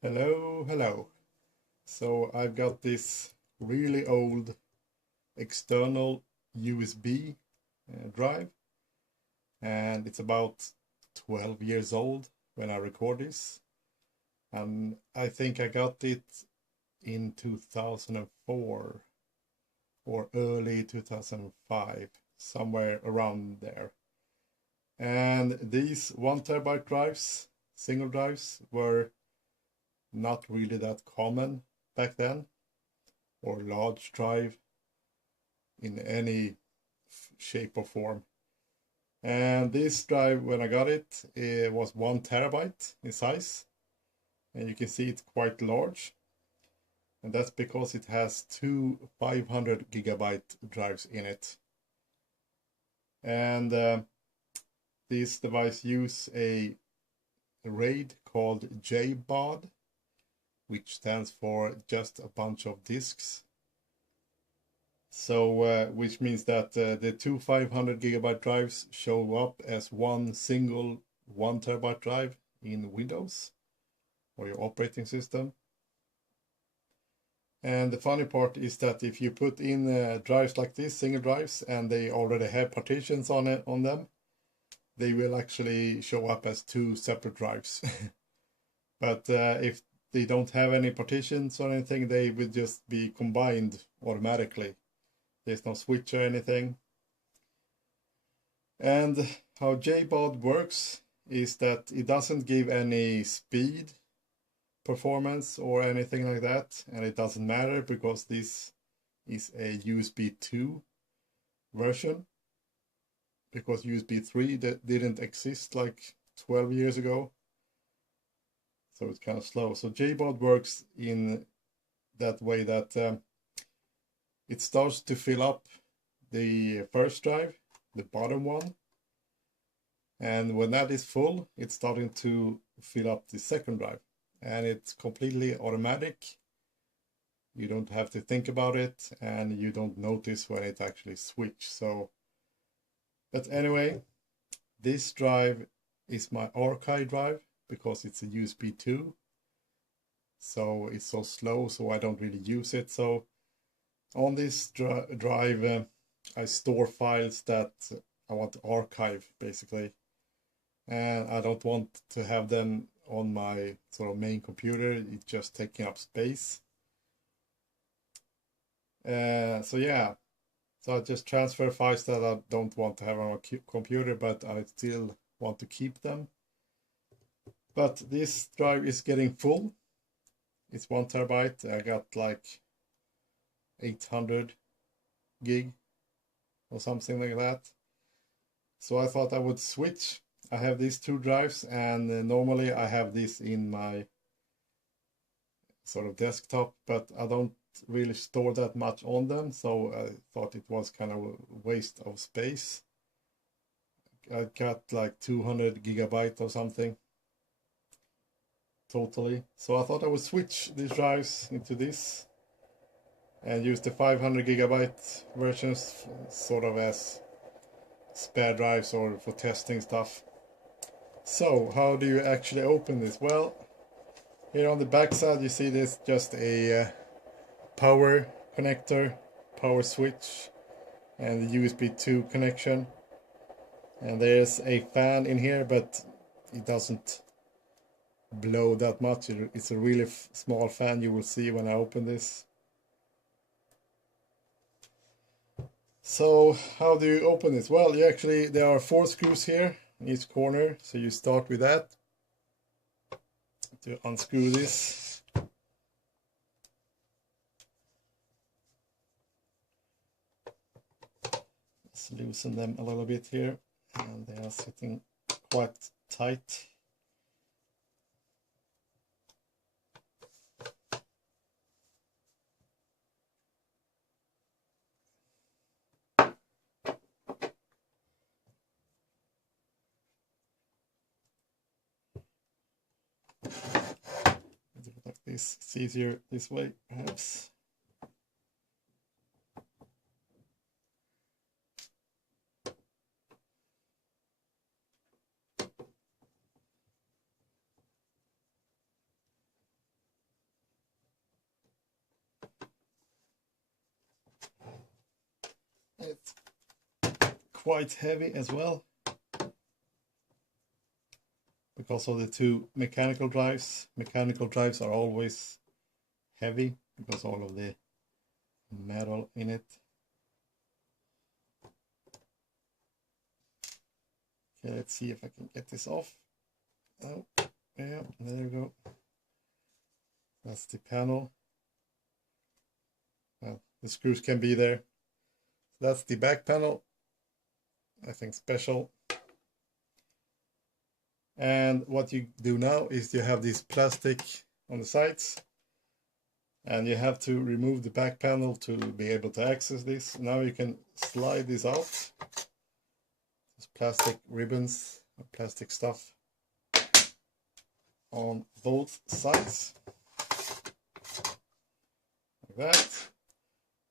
Hello, hello. So I've got this really old external USB drive, and it's about 12 years old when I record this. And I think I got it in 2004 or early 2005, somewhere around there. And these 1 terabyte drives, single drives, were not really that common back then, or large drive in any shape or form. And this drive, when I got it, it was 1 terabyte in size, and you can see it's quite large. And that's because it has two 500 gigabyte drives in it. And this device use a RAID called JBOD, which stands for just a bunch of disks. So, which means that the two 500 gigabyte drives show up as one single 1 terabyte drive in Windows or your operating system. And the funny part is that if you put in drives like this, single drives, and they already have partitions on them, they will actually show up as two separate drives. But if they don't have any partitions or anything, they will just be combined automatically. There's no switch or anything. And how JBOD works is that it doesn't give any speed performance or anything like that, and it doesn't matter because this is a USB 2 version, because USB 3 that didn't exist like 12 years ago, so it's kind of slow. So JBOD works in that way that it starts to fill up the first drive, the bottom one, and when that is full, it's starting to fill up the second drive, and it's completely automatic. You don't have to think about it, and you don't notice when it actually switches. So, but anyway, this drive is my archive drive because it's a USB 2. So it's so slow, so I don't really use it. So on this drive, I store files that I want to archive, basically. And I don't want to have them on my sort of main computer. It's just taking up space. So yeah, so I just transfer files that I don't want to have on my computer, but I still want to keep them. But this drive is getting full. It's 1 terabyte. I got like 800 gig or something like that. So I thought I would switch. I have these two drives, and normally I have this in my sort of desktop, but I don't really store that much on them, so I thought it was kind of a waste of space. I got like 200 gigabyte or something totally. So I thought I would switch these drives into this and use the 500 gigabyte versions sort of as spare drives or for testing stuff. So how do you actually open this? Well, here on the back side you see this just a power connector, power switch, and the USB 2 connection. And there's a fan in here, but it doesn't blow that much. It's a really small fan, you will see when I open this. So how do you open this? Well, there are 4 screws here in each corner, so you start with that to unscrew this. Let's loosen them a little bit here, and they are sitting quite tight. Do it like this. It's easier this way, perhaps. quite heavy as well, because of the two mechanical drives. Mechanical drives are always heavy because all of the metal in it. Okay, let's see if I can get this off. Oh, yeah, there you go. That's the panel. Well, the screws can be there. That's the back panel. Nothing special. And what you do now is you have this plastic on the sides, and you have to remove the back panel to be able to access this. Now you can slide this out. There's plastic ribbons or plastic stuff on both sides, like that.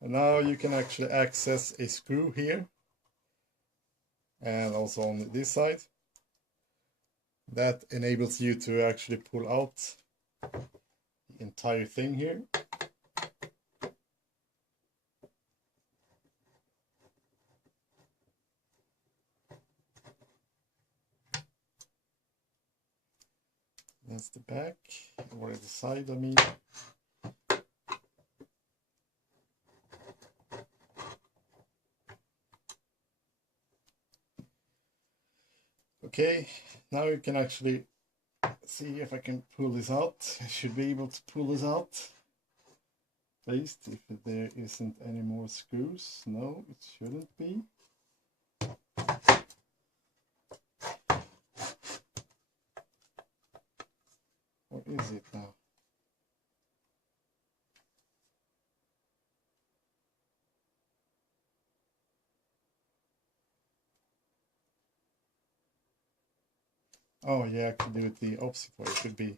And now you can actually access a screw here, and also on this side. That enables you to actually pull out the entire thing here. That's the back, or the side, I mean. Okay, now you can actually see if I can pull this out. I should be able to pull this out. At least if there isn't any more screws. No, it shouldn't be. What is it now? Oh yeah, I can do it the opposite way. It should be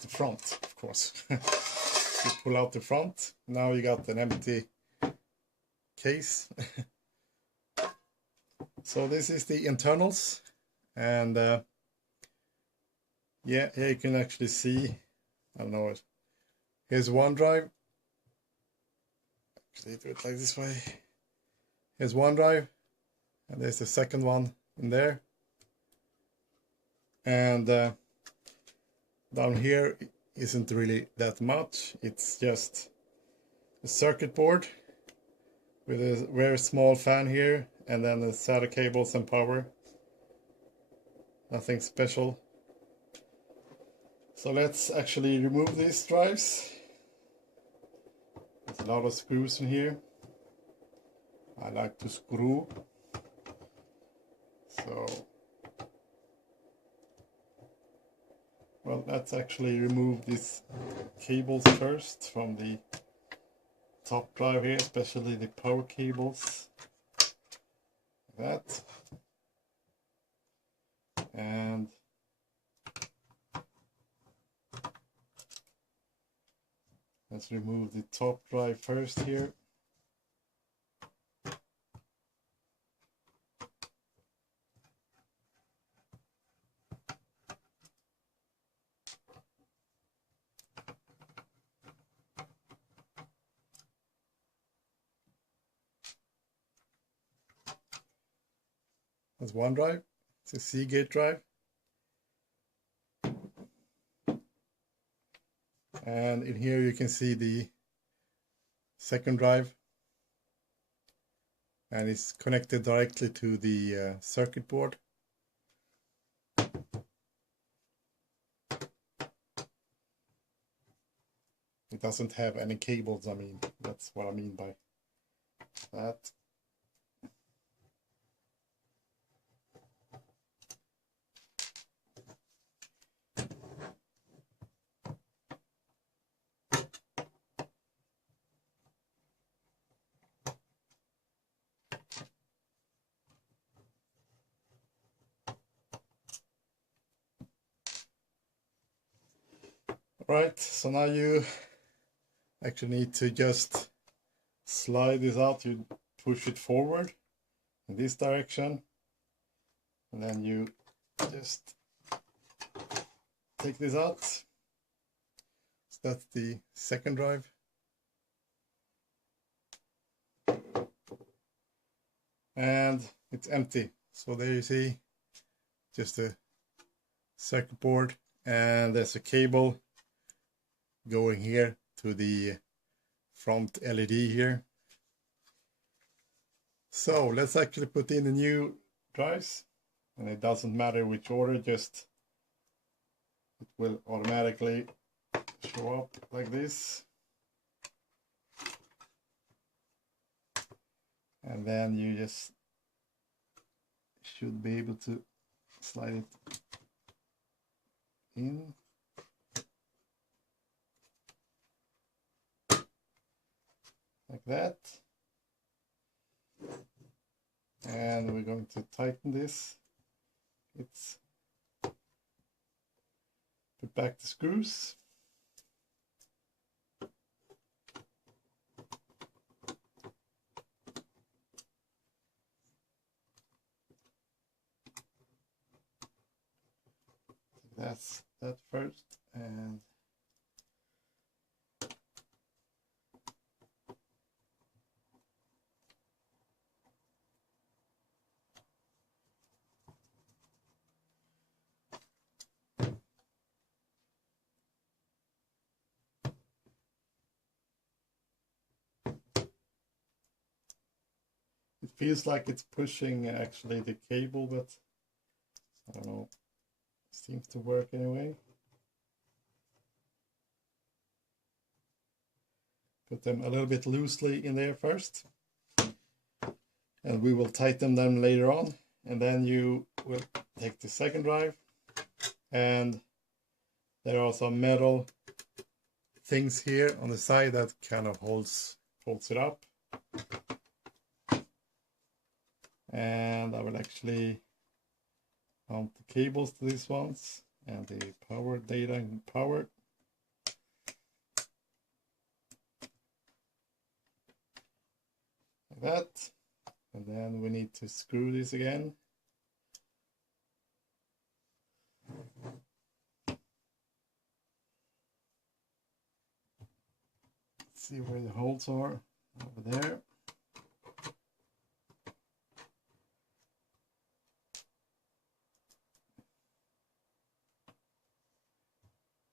the front, of course. You pull out the front. Now you got an empty case. So this is the internals, and yeah, here you can actually see. I don't know. Here's one drive. Actually, do it like this way. Here's one drive, and there's the second one in there. And down here isn't really that much. It's just a circuit board with a very small fan here, and then the SATA cables and power. Nothing special. So let's actually remove these drives. There's a lot of screws in here. I like to screw. So, well, let's actually remove these cables first from the top drive here, especially the power cables. Like that. And let's remove the top drive first here. That's one drive. It's a Seagate drive. And in here you can see the second drive. And it's connected directly to the circuit board. It doesn't have any cables, I mean, that's what I mean by that. Right, so now you actually need to just slide this out. You push it forward in this direction, and then you just take this out. So that's the second drive. And it's empty. So there you see just a circuit board, and there's a cable going here to the front LED here. So let's actually put in the new drives, and it doesn't matter which order, just it will automatically show up like this. And then you just should be able to slide it in. Like that. And we're going to tighten this. It's put back the screws. That's that first, and it feels like it's pushing actually the cable, but I don't know, it seems to work anyway. Put them a little bit loosely in there first, and we will tighten them later on. And then you will take the second drive, and there are some metal things here on the side that kind of holds it up. And I will actually mount the cables to these ones, and the power data and power. Like that. And then we need to screw this again. Let's see where the holes are. Over there.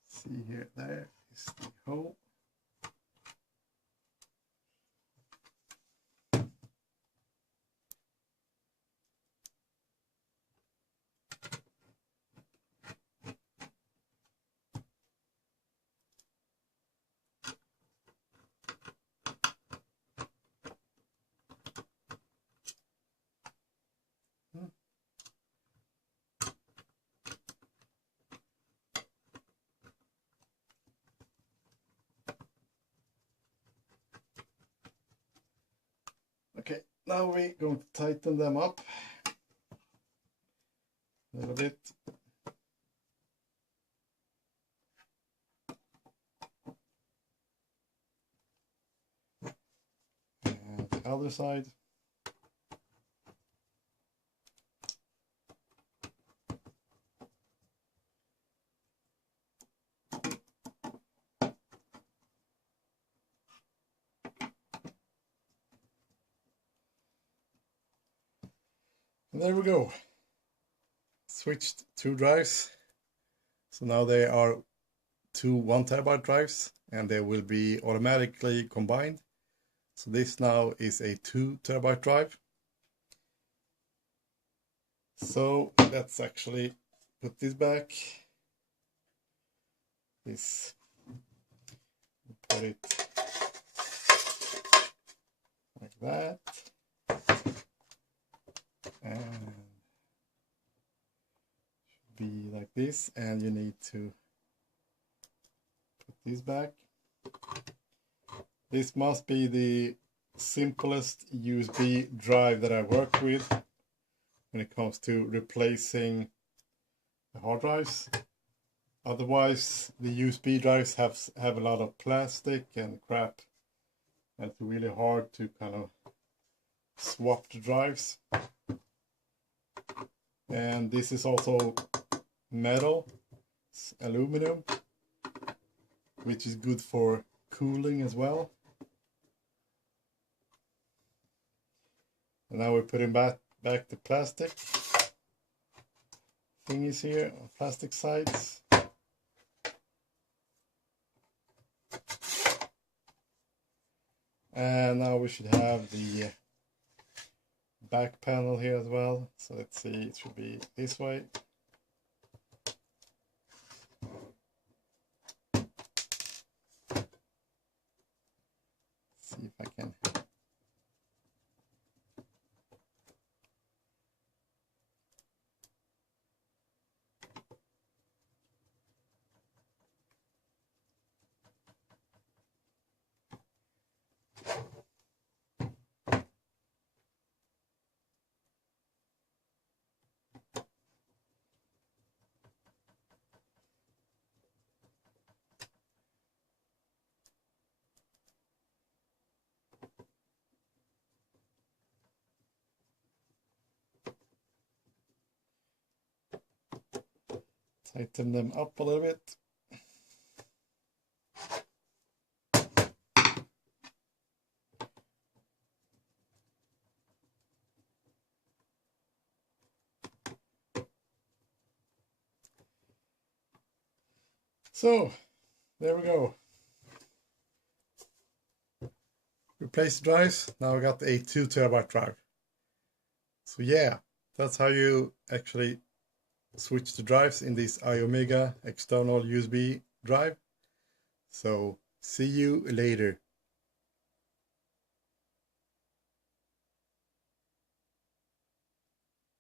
See here, there is the hole. Okay, now we're going to tighten them up a little bit. And the other side. And there we go. Switched two drives. So now they are two 1 TB drives, and they will be automatically combined. So this now is a 2 TB drive. So let's actually put this back. This, put it like that. And should be like this, and you need to put this back. This must be the simplest USB drive that I work with when it comes to replacing the hard drives. Otherwise, the USB drives have a lot of plastic and crap, and it's really hard to kind of swap the drives. And this is also metal, it's aluminum, which is good for cooling as well. And now we're putting back the plastic thingies here, plastic sides. And now we should have the back panel here as well. So let's see, it should be this way. See if I can. Tighten them up a little bit. So, there we go. Replace the drives. Now I got a 2 terabyte drive. So yeah, that's how you actually switch the drives in this iOmega external USB drive. So see you later.